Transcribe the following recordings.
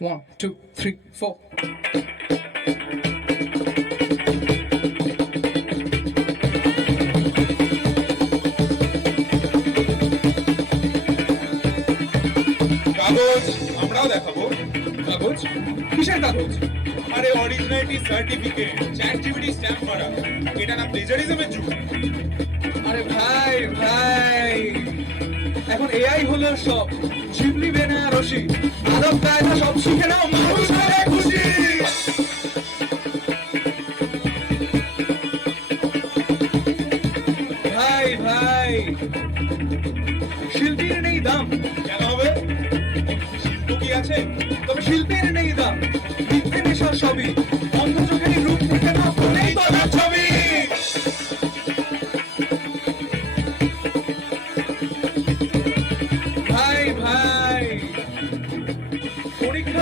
One, two, three, four. কাগজ আমরাও দেখাবো। কাগজ? কিসের কাগজ? আরে অরিজিনালিটি সার্টিফিকেট চ্যাট স্ট্যাম্প করা। এটা না প্লেজারিজমের যুগ। আরে ভাই ভাই। এখন এআই হলো সব। ঝিমনি ভাই ভাই, শিল্পীর নেই দাম। কেন হবে? তবে শিল্পের নেই দাম। মিথ্যে নেশা সবই, অন্ধ চোখের রূপ থেকে না, বলেই তো ছবি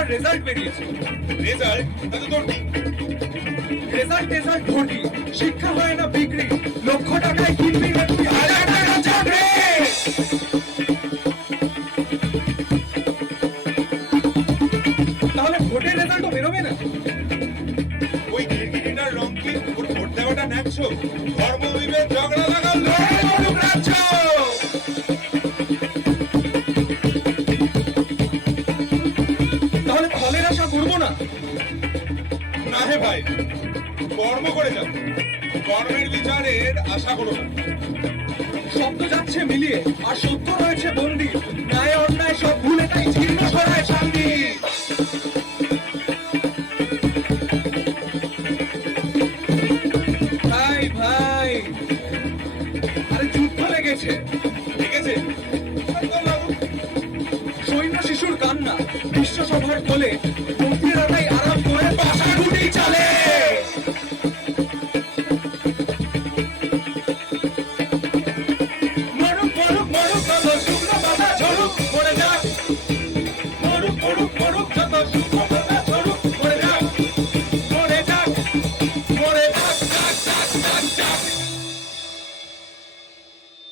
পরীক্ষার রেজাল্ট বেরিয়েছে। রেজাল্ট রেজাল্ট রেজাল্ট ঘটি শিক্ষা হয় না বিক্রি। লক্ষ টাকায় কিনবি হাজার টাকা চাকরি। তাহলে ভোটের বেরোবে না? ওই গিরগিটিটার রং কি? ভোট দেওয়াটা ন্যাচ্ছ ধর্ম বিভেদ ঝগড়া লাগাল ফলের আশা করব না। না হে ভাই, কর্ম করে যাও। কর্মের বিচারের আশা করো না। শব্দ যাচ্ছে মিলিয়ে, আর সত্য রয়েছে বন্দি। ন্যায় অন্যায় সব ভুলে তাই জীর্ণ সরায় শান্তি। ভাই ভাই, আরে যুদ্ধ লেগেছে। সৈন্য শিশুর কান্না বিশ্বসভার কোলে